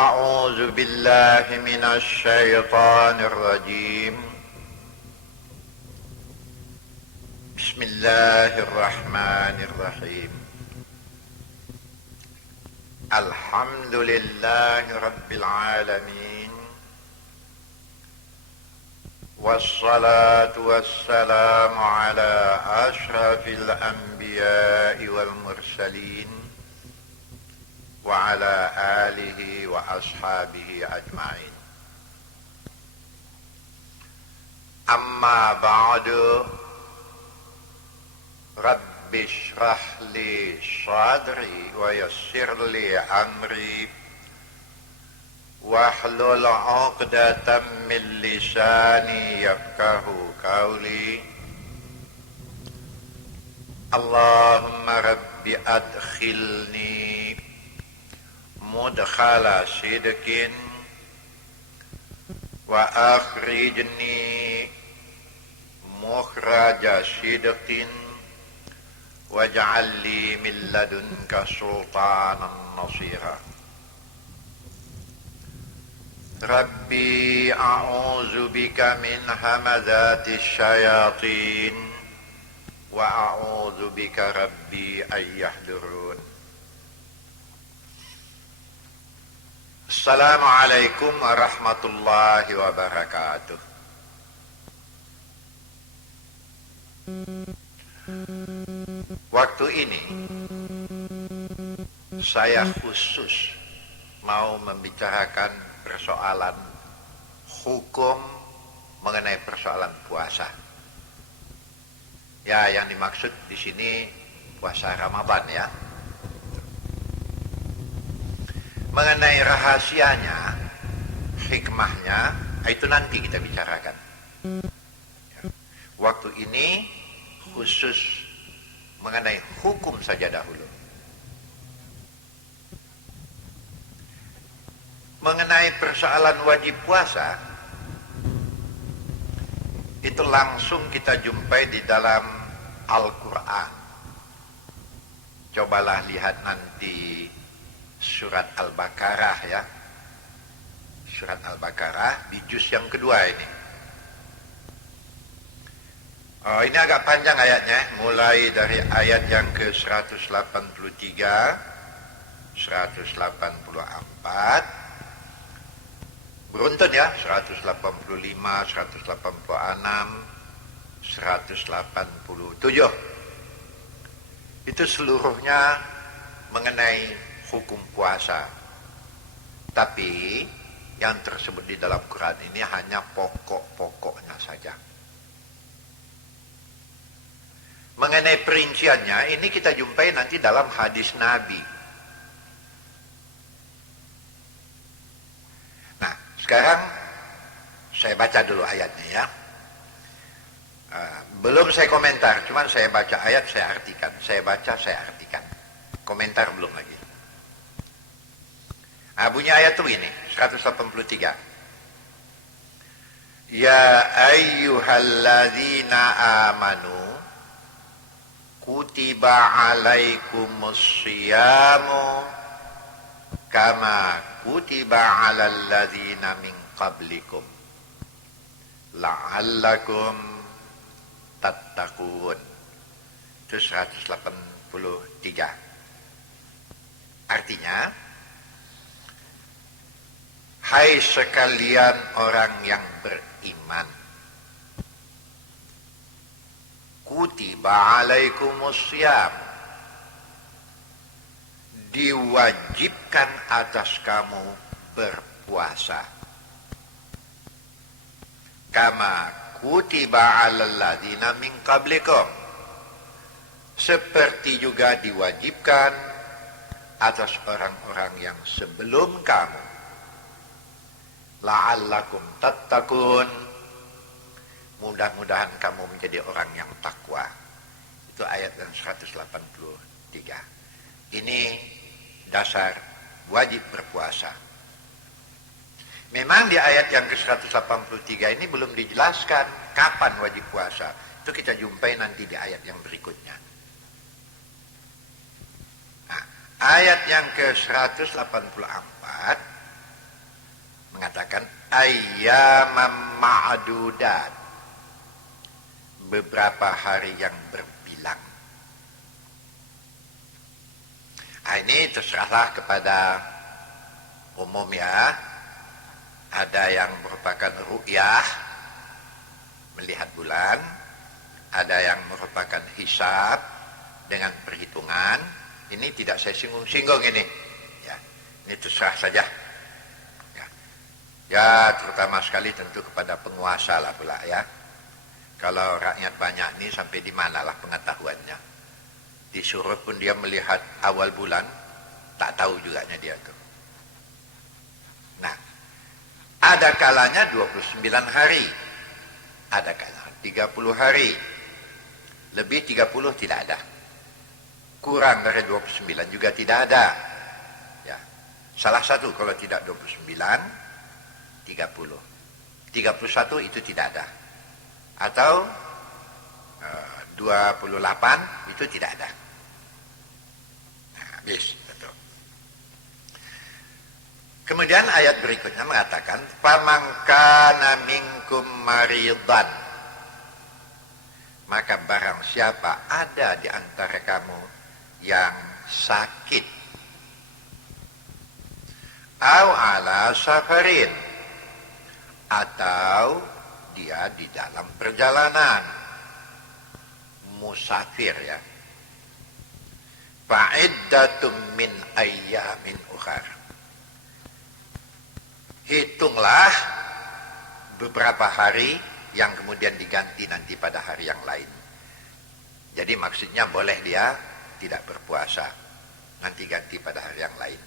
أعوذ بالله من الشيطان الرجيم. بسم الله الرحمن الرحيم. الحمد لله رب العالمين، والصلاة والسلام على أشرف الأنبياء والمرسلين وعلى آله وأصحابه أجمعين. أما بعد، رب اشرح لي صدري ويسر لي أمري واحلل عقدة من لساني يفقه قولي. اللهم رب أدخلني مدخل صدق وأخرجني مخرج صدق واجعل لي من لدنك سلطانا نصيرا. ربي أعوذ بك من همزات الشياطين وأعوذ بك ربي أن يحضرون. Assalamualaikum warahmatullahi wabarakatuh. Waktu ini saya khusus mau membicarakan persoalan hukum mengenai persoalan puasa. Ya, yang dimaksud di sini puasa Ramadan ya. Mengenai rahasianya, hikmahnya, itu nanti kita bicarakan. Waktu ini khusus mengenai hukum saja dahulu. Mengenai persoalan wajib puasa, itu langsung kita jumpai di dalam Al-Quran. Cobalah lihat nanti surat Al-Baqarah ya. Surat Al-Baqarah di juz yang kedua ini. Ini agak panjang ayatnya, mulai dari ayat yang ke 183, 184, beruntun ya, 185, 186, 187. Itu seluruhnya mengenai hukum puasa. Tapi yang tersebut di dalam Quran ini hanya pokok-pokoknya saja. Mengenai perinciannya ini kita jumpai nanti dalam hadis Nabi. Nah, sekarang saya baca dulu ayatnya ya. Belum saya komentar, cuman saya baca ayat, saya artikan. Saya baca, saya artikan. Komentar belum lagi. Bunyi ayat itu ini 183. Ya ayyuhalladzina amanu kutiba alaikumus siyamu kama kutiba alal ladzina min qablikum la'allakum tattaqun. Itu 183. Artinya, hai sekalian orang yang beriman, kutiba alaikumus syiyam, diwajibkan atas kamu berpuasa, kama kutiba alal ladzina min qablikum, seperti juga diwajibkan atas orang-orang yang sebelum kamu, la'allakum tattaqun, mudah-mudahan kamu menjadi orang yang takwa. Itu ayat yang 183. Ini dasar wajib berpuasa. Memang di ayat yang ke-183 ini belum dijelaskan kapan wajib puasa. Itu kita jumpai nanti di ayat yang berikutnya. Nah, ayat yang ke-184 mengatakan ayyaman ma'dudat, beberapa hari yang berbilang. Ini terserahlah kepada umum ya. Ada yang merupakan ru'yah, melihat bulan, ada yang merupakan hisab dengan perhitungan. Ini tidak saya singgung-singgung ini. Ya, ini terserah saja. Ya, terutama sekali tentu kepada penguasa lah pula ya. Kalau rakyat banyak ini sampai di manalah pengetahuannya. Disuruh pun dia melihat awal bulan, tak tahu juganya dia tuh. Nah, ada kalanya 29 hari. Ada kalanya 30 hari. Lebih 30 tidak ada. Kurang dari 29 juga tidak ada. Ya. Salah satu kalau tidak 29, 30. 31 itu tidak ada. Atau 28 itu tidak ada. Nah, habis. Betul. Kemudian ayat berikutnya mengatakan faman kana minkum maridan, maka barang siapa ada di antara kamu yang sakit, au ala safarin, atau dia di dalam perjalanan, musafir ya, fa'iddatum min ayyamin ukhar, hitunglah beberapa hari yang kemudian diganti nanti pada hari yang lain. Jadi maksudnya boleh dia tidak berpuasa, nanti ganti pada hari yang lain.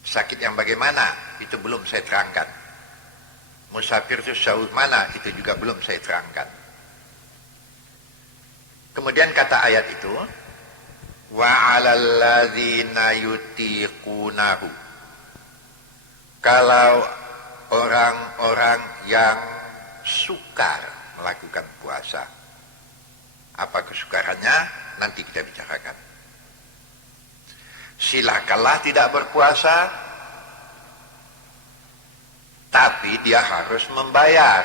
Sakit yang bagaimana itu belum saya terangkan. Musafir itu sejauh mana itu juga belum saya terangkan. Kemudian kata ayat itu wa 'alal ladzina yutiqunahu, kalau orang-orang yang sukar melakukan puasa. Apa kesukarannya? Nanti kita bicarakan. Silakanlah tidak berpuasa, tapi dia harus membayar.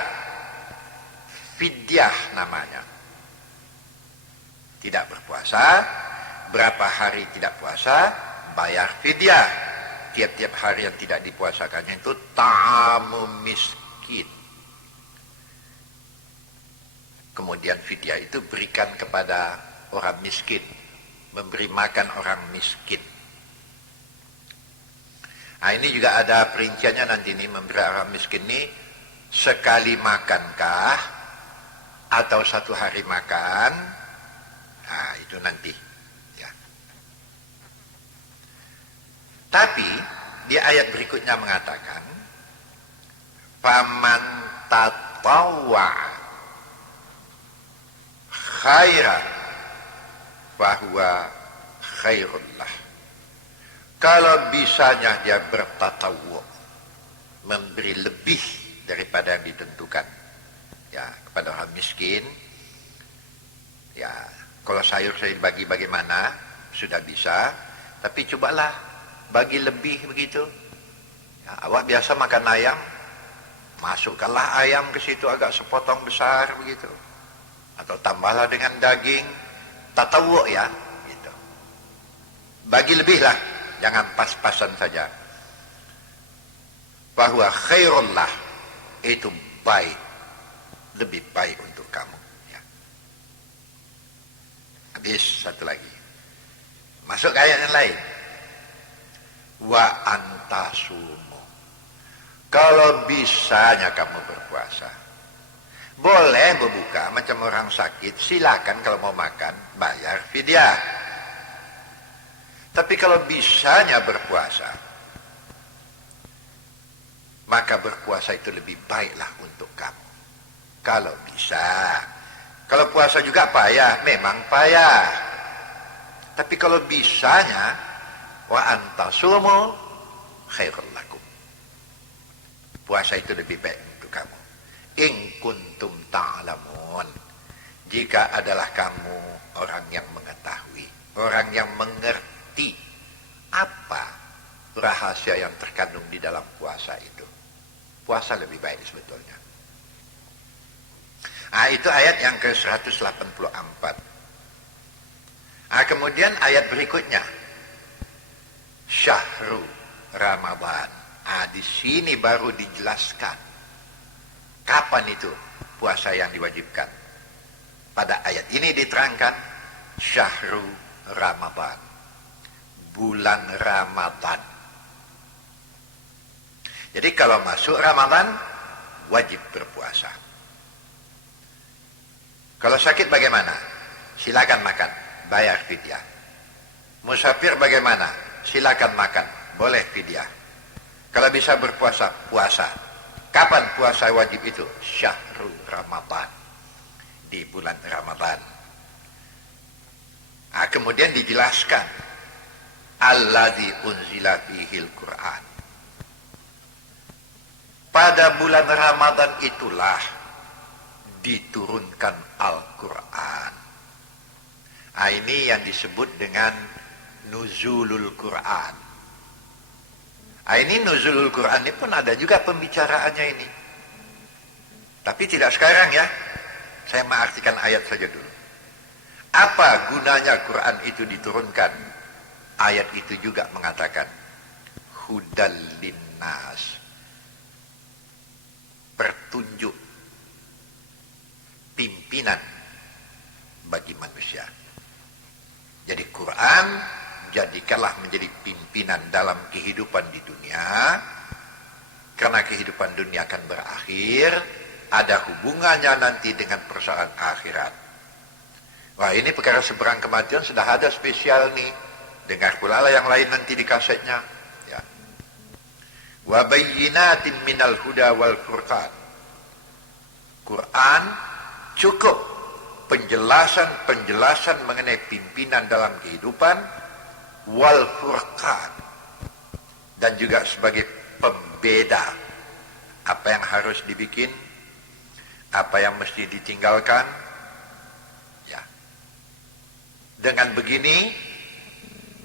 Fidyah namanya. Tidak berpuasa, berapa hari tidak puasa, bayar fidyah. Tiap-tiap hari yang tidak dipuasakannya itu ta'amu miskin. Kemudian fidyah itu berikan kepada orang miskin, memberi makan orang miskin. Nah, ini juga ada perinciannya nanti nih, memberi orang miskin ini sekali makankah atau satu hari makan. Nah, itu nanti ya. Tapi di ayat berikutnya mengatakan faman tatawwa khairan fahuwa khairul lah. Kalau bisanya dia bertatawwu, memberi lebih daripada yang ditentukan ya kepada orang miskin, ya kalau sayur saya bagi bagaimana sudah bisa, tapi cobalah bagi lebih begitu. Ya, awak biasa makan ayam, masukkanlah ayam ke situ agak sepotong besar begitu, atau tambahlah dengan daging, tatawwu ya, gitu. Bagi lebih lah, jangan pas-pasan saja. Bahwa khairullah itu baik, lebih baik untuk kamu. Ya. Habis satu lagi, masuk ke ayat yang lain. Wa antasumu, kalau bisanya kamu berpuasa, boleh berbuka macam orang sakit, silakan kalau mau makan bayar fidyah. Tapi kalau bisanya berpuasa, maka berpuasa itu lebih baiklah untuk kamu. Kalau bisa. Kalau puasa juga payah, memang payah. Tapi kalau bisanya, wa antasumu khairul lakum, puasa itu lebih baik untuk kamu. In kuntum ta'lamun, jika adalah kamu orang yang mengetahui, orang yang mengerti apa rahasia yang terkandung di dalam puasa itu. Puasa lebih baik sebetulnya. Itu ayat yang ke-184. Kemudian ayat berikutnya, Syahrul Ramadan. Di sini baru dijelaskan kapan itu puasa yang diwajibkan. Pada ayat ini diterangkan Syahrul Ramadan, bulan Ramadan. Jadi kalau masuk Ramadan wajib berpuasa. Kalau sakit bagaimana? Silakan makan, bayar fidyah. Musafir bagaimana? Silakan makan, boleh fidyah. Kalau bisa berpuasa, puasa. Kapan puasa wajib itu? Syahrul Ramadan, di bulan Ramadan. Kemudian dijelaskan alladzi unzila fihil Qur'an. Pada bulan Ramadan itulah diturunkan Al-Quran. Ini yang disebut dengan nuzulul Quran. Ini nuzulul Quran ini pun ada juga pembicaraannya ini. Tapi tidak sekarang ya. Saya mengartikan ayat saja dulu. Apa gunanya Quran itu diturunkan? Ayat itu juga mengatakan hudal linnas, petunjuk, pimpinan bagi manusia. Jadi Quran jadikanlah menjadi pimpinan dalam kehidupan di dunia, karena kehidupan dunia akan berakhir, ada hubungannya nanti dengan persoalan akhirat. Wah, ini perkara seberang kematian sudah ada spesial nih. Dengar pula lah yang lain nanti di kasetnya. Ya. Wa bayyinatin minal huda wal furqan. Quran cukup penjelasan mengenai pimpinan dalam kehidupan, wal furqan, dan juga sebagai pembeda apa yang harus dibikin, apa yang mesti ditinggalkan. Ya. Dengan begini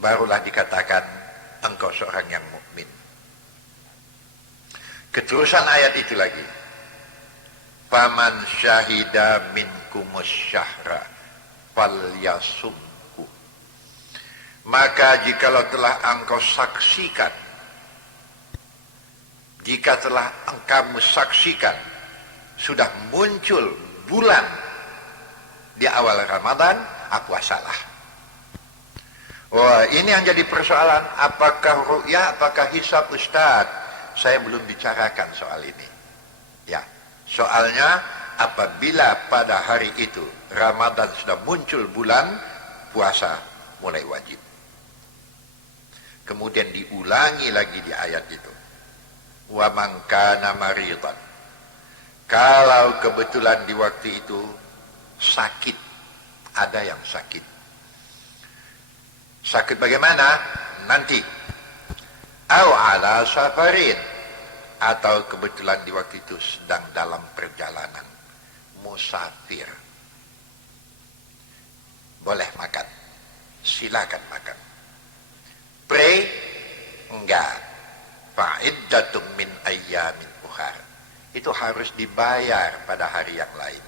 barulah dikatakan engkau seorang yang mukmin. Keterusan ayat itu lagi, faman syahida minkumus syahra falyasumhu. Maka jikalau telah engkau saksikan, jika telah engkau saksikan sudah muncul bulan di awal Ramadan, puasalah. Wah, ini yang jadi persoalan, apakah ru'yah, apakah hisab, Ustaz? Saya belum bicarakan soal ini. Ya. Soalnya apabila pada hari itu Ramadan sudah muncul bulan, puasa mulai wajib. Kemudian diulangi lagi di ayat itu. Wa man kana maridan. Kalau kebetulan di waktu itu sakit, ada yang sakit. Sakit bagaimana? Nanti. Au ala safarin, atau kebetulan di waktu itu sedang dalam perjalanan, musafir, boleh makan, silakan makan. Pray enggak. Fa'iddatum min ayyamin ukhar, itu harus dibayar pada hari yang lain.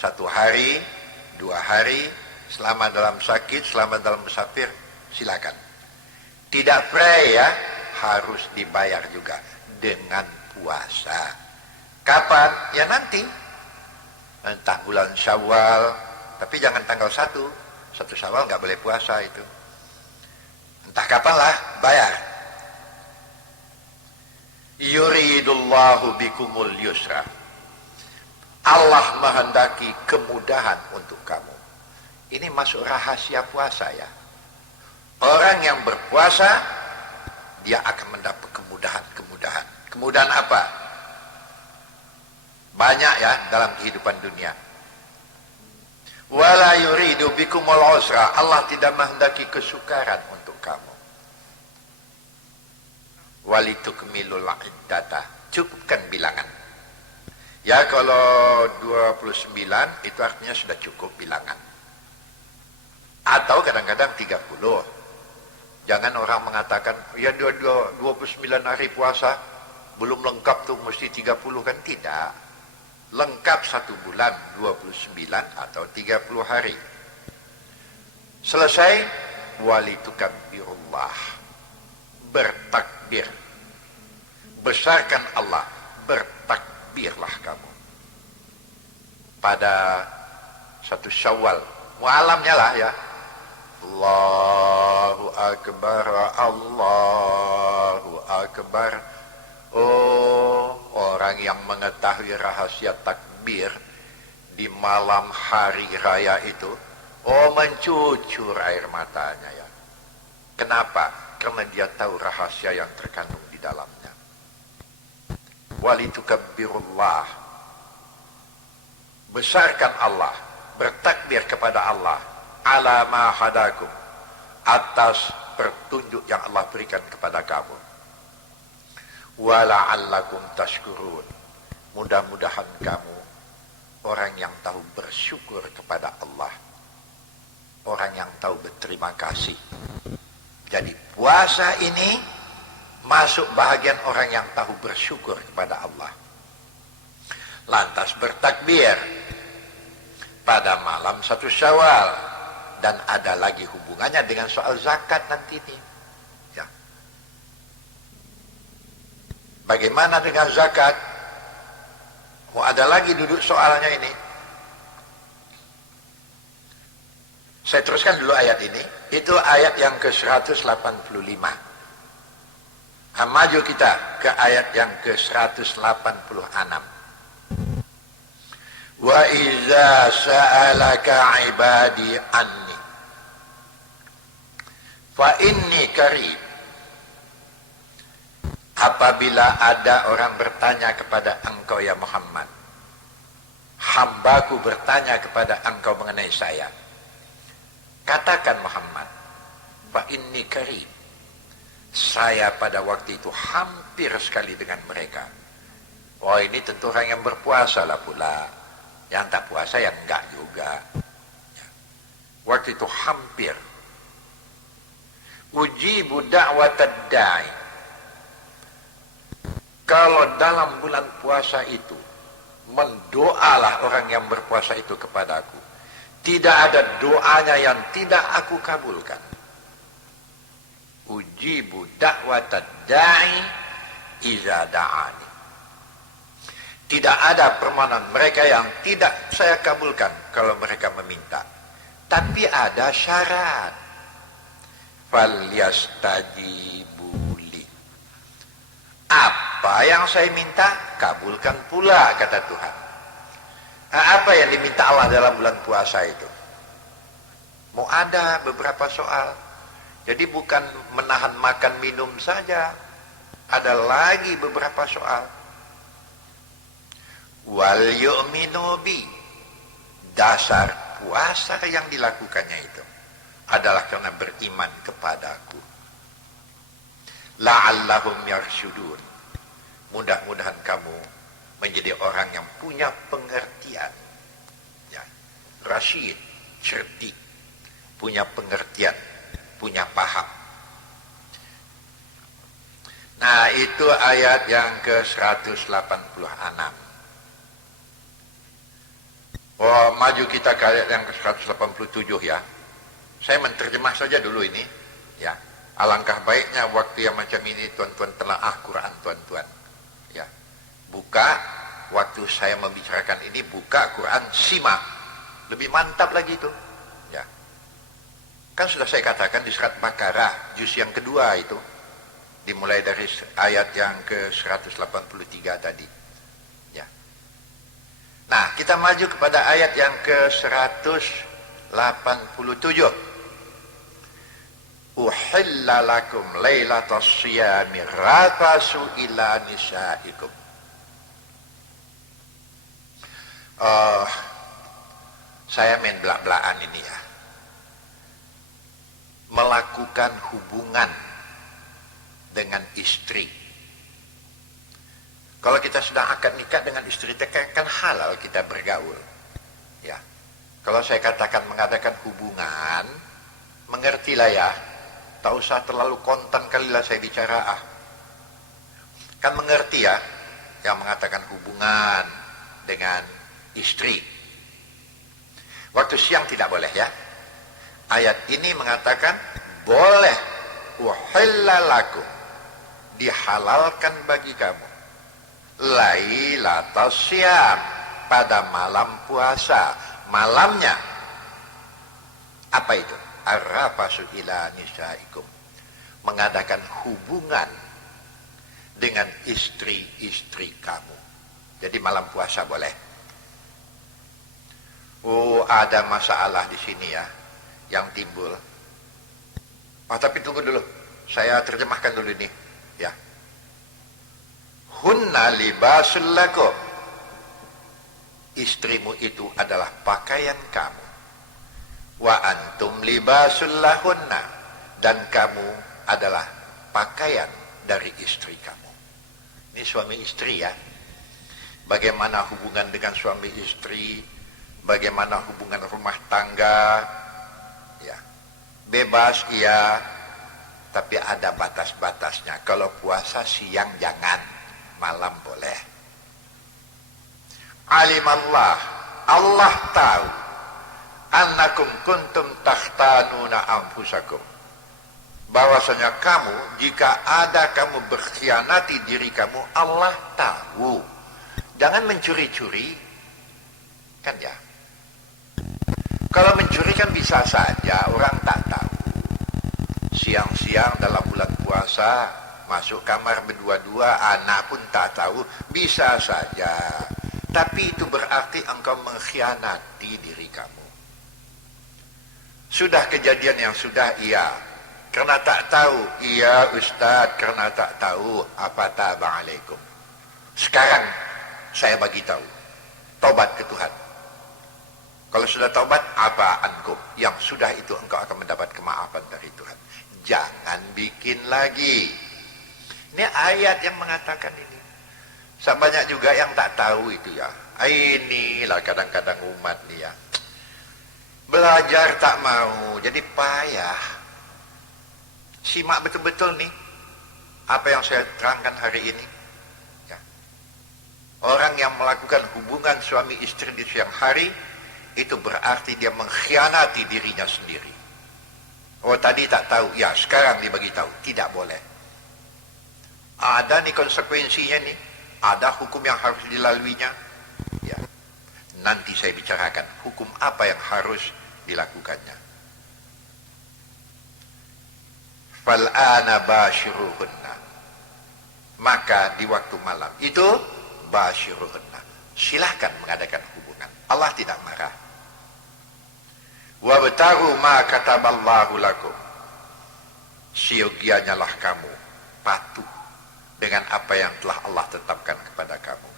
1 hari, 2 hari, selama dalam sakit, selama dalam musafir, silakan. Tidak pray ya, harus dibayar juga dengan puasa. Kapan? Ya nanti. Entah bulan Syawal, tapi jangan tanggal 1. 1 Syawal nggak boleh puasa itu. Entah kapan lah, bayar. Yuridullahu bikumul yusra. Allah menghendaki kemudahan untuk kamu. Ini masuk rahasia puasa ya. Orang yang berpuasa, dia akan mendapat kemudahan. Kemudahan apa? Banyak ya dalam kehidupan dunia. Wala yuridu bikumul usra. Allah tidak menghendaki kesukaran untuk kamu. Walitukmilul iddata. Cukupkan bilangan. Ya kalau 29 itu artinya sudah cukup bilangan. Atau kadang-kadang 30. Jangan orang mengatakan, ya 29 hari puasa, belum lengkap tuh mesti 30 kan? Tidak. Lengkap 1 bulan, 29 atau 30 hari. Selesai, walitukabbirullah. Bertakbir. Besarkan Allah, bertakbirlah kamu. Pada 1 Syawal, mualamnya lah ya. Allahu Akbar, Allahu Akbar. Oh, orang yang mengetahui rahasia takbir di malam hari raya itu, oh mencucur air matanya ya. Kenapa? Karena dia tahu rahasia yang terkandung di dalamnya. Walitukabbirullah. Besarkan Allah, bertakbir kepada Allah, ala ma hadakum, atas petunjuk yang Allah berikan kepada kamu. Wala'allakum tashkurun. Mudah-mudahan kamu orang yang tahu bersyukur kepada Allah, orang yang tahu berterima kasih. Jadi puasa ini masuk bahagian orang yang tahu bersyukur kepada Allah. Lantas bertakbir pada malam 1 Syawal, dan ada lagi hubungannya dengan soal zakat nanti ini. Ya. Bagaimana dengan zakat? Mau ada lagi duduk soalnya ini. Saya teruskan dulu ayat ini. Itu ayat yang ke-185. Maju kita ke ayat yang ke-186. Wa iza sa'alaka ibadi anni fa inni qarib. Apabila ada orang bertanya kepada engkau ya Muhammad, hambaku bertanya kepada engkau mengenai saya, katakan Muhammad, fa inni qarib, saya pada waktu itu hampir sekali dengan mereka. Oh, ini tentu orang yang berpuasa lah pula. Yang tak puasa yang enggak juga. Waktu itu hampir. Ujibu da'watad da'i. Kalau dalam bulan puasa itu, mendoalah orang yang berpuasa itu kepadaku. Tidak ada doanya yang tidak aku kabulkan. Ujibu da'watad da'i iza da'ani. Tidak ada permohonan mereka yang tidak saya kabulkan kalau mereka meminta. Tapi ada syarat. Falyastajibu li. Apa yang saya minta, kabulkan pula, kata Tuhan. Apa yang diminta Allah dalam bulan puasa itu? Mau ada beberapa soal. Jadi bukan menahan makan minum saja. Ada lagi beberapa soal. Wal yu'minu bi. Dasar puasa yang dilakukannya itu adalah karena beriman kepadaku. La'allahum yarsyudun. Mudah-mudahan kamu menjadi orang yang punya pengertian. Ya. Rasyid, cerdik, punya pengertian, punya paham. Nah, itu ayat yang ke-186. Oh, maju kita ke ayat yang ke-187 ya. Saya menerjemah saja dulu ini. Ya, alangkah baiknya waktu yang macam ini tuan-tuan telaah Quran tuan-tuan. Ya, buka waktu saya membicarakan ini, buka Quran, simak. Lebih mantap lagi itu. Ya, kan sudah saya katakan di surat Baqarah juz yang kedua itu, dimulai dari ayat yang ke-183 tadi. Nah, kita maju kepada ayat yang ke-187. Uhilla lakum lailatas siyami rafasu ila nisaikum. Saya main belak-belakan ini ya. Melakukan hubungan dengan istri. Kalau kita sudah akad nikah dengan istri kita, kan halal kita bergaul. Ya. Kalau saya katakan mengadakan hubungan, mengertilah ya. Tak usah terlalu kontan kalilah saya bicara. Kan mengerti ya, yang mengatakan hubungan dengan istri. Waktu siang tidak boleh ya. Ayat ini mengatakan boleh. Uhilla lakum, dihalalkan bagi kamu. Lailatul Syam, pada malam puasa. Malamnya apa itu? Arrafasu ila nisaikum, mengadakan hubungan dengan istri-istri kamu. Jadi malam puasa boleh. Oh, ada masalah di sini ya yang timbul. Tapi tunggu dulu, saya terjemahkan dulu ini ya. Hunna libasul lakum, istrimu itu adalah pakaian kamu. Wa antum libasul lahunna, dan kamu adalah pakaian dari istri kamu. Ini suami istri ya. Bagaimana hubungan dengan suami istri, bagaimana hubungan rumah tangga ya. Bebas iya, tapi ada batas-batasnya. Kalau puasa siang jangan, malam boleh. Alimallah, Allah tahu, annakum kuntum takhtanuna anfusakum, bahwasanya kamu, jika ada kamu berkhianati diri kamu, Allah tahu. Jangan mencuri-curi, kan ya. Kalau mencuri kan bisa saja orang tak tahu. Siang-siang dalam bulan puasa masuk kamar berdua-dua, anak pun tak tahu, bisa saja. Tapi itu berarti engkau mengkhianati diri kamu. Sudah kejadian yang sudah, iya. Karena tak tahu, iya Ustaz, karena tak tahu, apa taba'alaikum. Sekarang saya bagi tahu, taubat ke Tuhan. Kalau sudah taubat, apa ankum, yang sudah itu engkau akan mendapat kemaafan dari Tuhan. Jangan bikin lagi. Ini ayat yang mengatakan ini. Banyak juga yang tak tahu itu ya. Inilah kadang-kadang umat nih ya. Belajar tak mau, jadi payah. Simak betul-betul nih apa yang saya terangkan hari ini ya. Orang yang melakukan hubungan suami istri di siang hari, itu berarti dia mengkhianati dirinya sendiri. Oh tadi tak tahu, ya sekarang dibagi tahu, tidak boleh. Ada nih konsekuensinya nih, ada hukum yang harus dilaluinya ya. Nanti saya bicarakan hukum apa yang harus dilakukannya. Fal'ana bashiruhunna, maka di waktu malam itu bashiruhunna, silahkan mengadakan hubungan, Allah tidak marah. Wabtagu ma kataballahu lakum, siogianya lah kamu patuh dengan apa yang telah Allah tetapkan kepada kamu.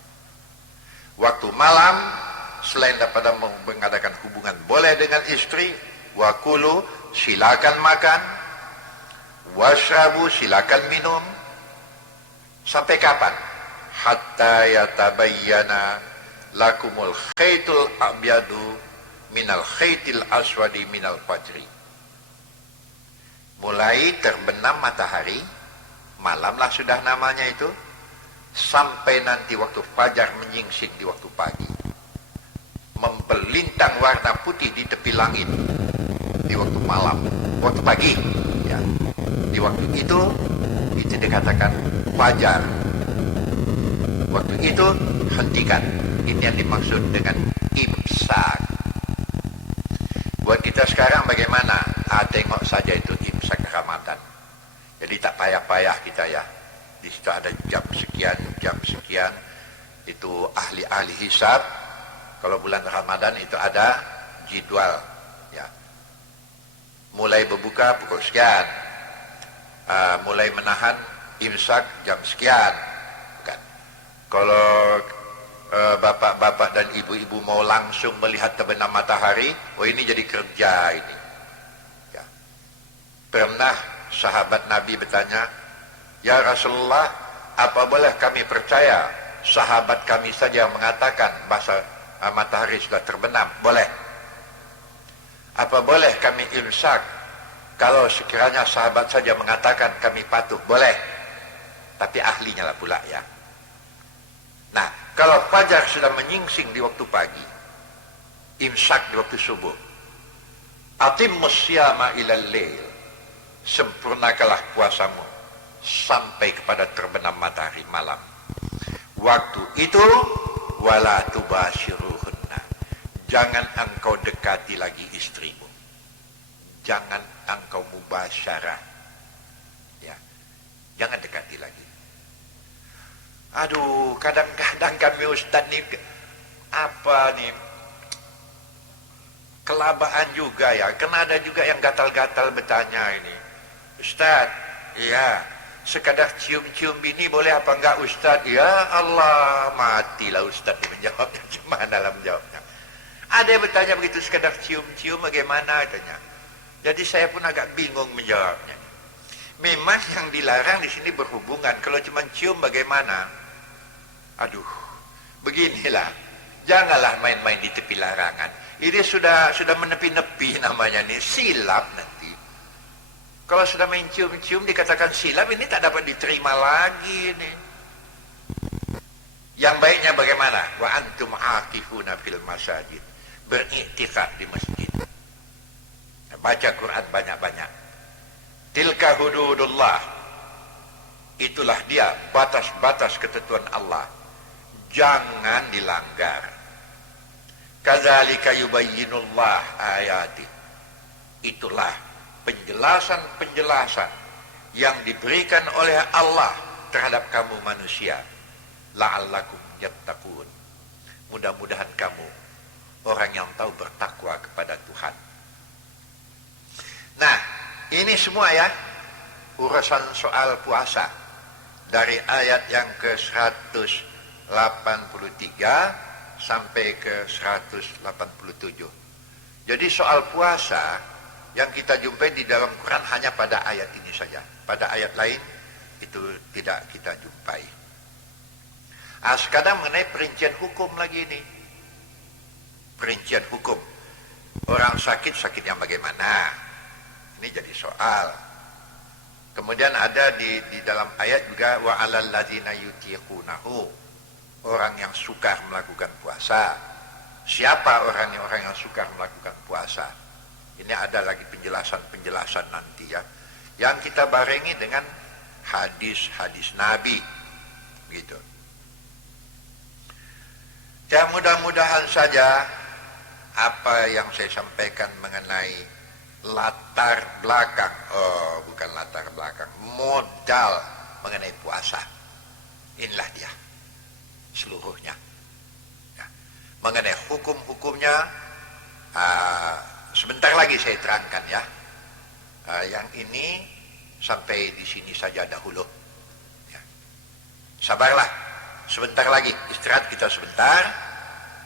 Waktu malam, selain daripada mengadakan hubungan boleh dengan istri, wakulu, silakan makan, washrabu, silakan minum. Sampai kapan? Hatta yatabayyana lakumul khaytul abyadu minal khaytil aswadi minal fajri. Mulai terbenam matahari, malamlah sudah namanya itu, sampai nanti waktu fajar menyingsing di waktu pagi, membelintang warna putih di tepi langit di waktu malam, waktu pagi ya. Di waktu itu dikatakan fajar. Waktu itu hentikan. Ini yang dimaksud dengan imsak. Buat kita sekarang bagaimana? Tengok saja itu imsak Ramadan. Jadi tak payah-payah kita ya. Di situ ada jam sekian, itu ahli-ahli hisab. Kalau bulan Ramadan itu ada jadwal ya. Mulai berbuka pukul sekian, mulai menahan imsak jam sekian. Bukan. Kalau bapak-bapak dan ibu-ibu mau langsung melihat terbenam matahari, oh ini jadi kerja ini ya. Pernah sahabat Nabi bertanya, ya Rasulullah, apa boleh kami percaya sahabat kami saja yang mengatakan bahasa matahari sudah terbenam? Boleh. Apa boleh kami imsak Kalau sekiranya sahabat saja mengatakan kami patuh, boleh. Tapi ahlinya lah pula ya. Nah, kalau fajar sudah menyingsing di waktu pagi, imsak di waktu subuh, atimmus syama ilal lail, sempurnakalah puasamu sampai kepada terbenam matahari malam. Waktu itu wala tubashiruhunna, jangan engkau dekati lagi istrimu, jangan engkau mubasyarah, ya, jangan dekati lagi. Aduh, kadang-kadang kami ustaz nih apa nih kelabaan juga ya, karena ada juga yang gatal-gatal bertanya ini, Ustaz, ya, sekadar cium-cium bini boleh apa enggak Ustaz? Ya Allah, matilah Ustaz menjawabnya, gimana dalam jawabnya. Ada yang bertanya begitu, sekadar cium-cium bagaimana katanya. Jadi saya pun agak bingung menjawabnya. Memang yang dilarang di sini berhubungan, kalau cuma cium bagaimana? Aduh, beginilah, janganlah main-main di tepi larangan. Ini sudah menepi-nepi namanya nih, silap nanti. Kalau sudah main cium-cium dikatakan silap, ini tak dapat diterima lagi nih. Yang baiknya bagaimana? Wa antum aqifuna fil masajid, beriktikaf di masjid, baca Quran banyak-banyak. Tilka hududullah, itulah dia batas-batas ketentuan Allah, jangan dilanggar. Kadzalika yubayyinullah ayati, itulah penjelasan-penjelasan yang diberikan oleh Allah terhadap kamu manusia, la'allakum yattaqun, mudah-mudahan kamu orang yang tahu bertakwa kepada Tuhan. Nah, ini semua ya urusan soal puasa dari ayat yang ke 183 sampai ke 187. Jadi soal puasa yang kita jumpai di dalam Quran hanya pada ayat ini saja. Pada ayat lain itu tidak kita jumpai. Sekarang mengenai perincian hukum lagi ini. Perincian hukum. Orang sakit yang bagaimana? Ini jadi soal. Kemudian ada di dalam ayat juga wa 'alal ladzina yutiqunahu, orang yang sukar melakukan puasa. Siapa orang yang sukar melakukan puasa? Ini ada lagi penjelasan nanti ya, yang kita barengi dengan hadis-hadis Nabi gitu. Ya, mudah-mudahan saja apa yang saya sampaikan mengenai latar belakang, bukan latar belakang, modal mengenai puasa, inilah dia seluruhnya ya. Mengenai hukum-hukumnya sebentar lagi saya terangkan ya. Yang ini sampai di sini saja dahulu ya. Sabarlah, sebentar lagi istirahat kita sebentar,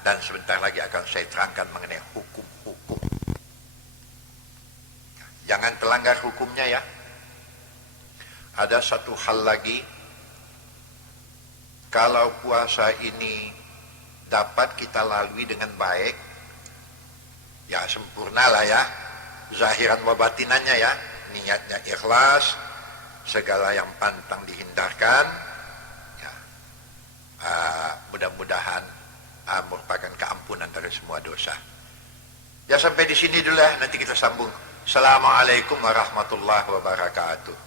dan sebentar lagi akan saya terangkan mengenai hukum-hukum. Jangan terlanggar hukumnya ya. Ada satu hal lagi, kalau puasa ini dapat kita lalui dengan baik, ya sempurnalah ya, zahiran wa batinannya ya, niatnya ikhlas, segala yang pantang dihindarkan ya, mudah-mudahan merupakan keampunan dari semua dosa. Ya, sampai di sini dulu ya, nanti kita sambung. Assalamualaikum warahmatullahi wabarakatuh.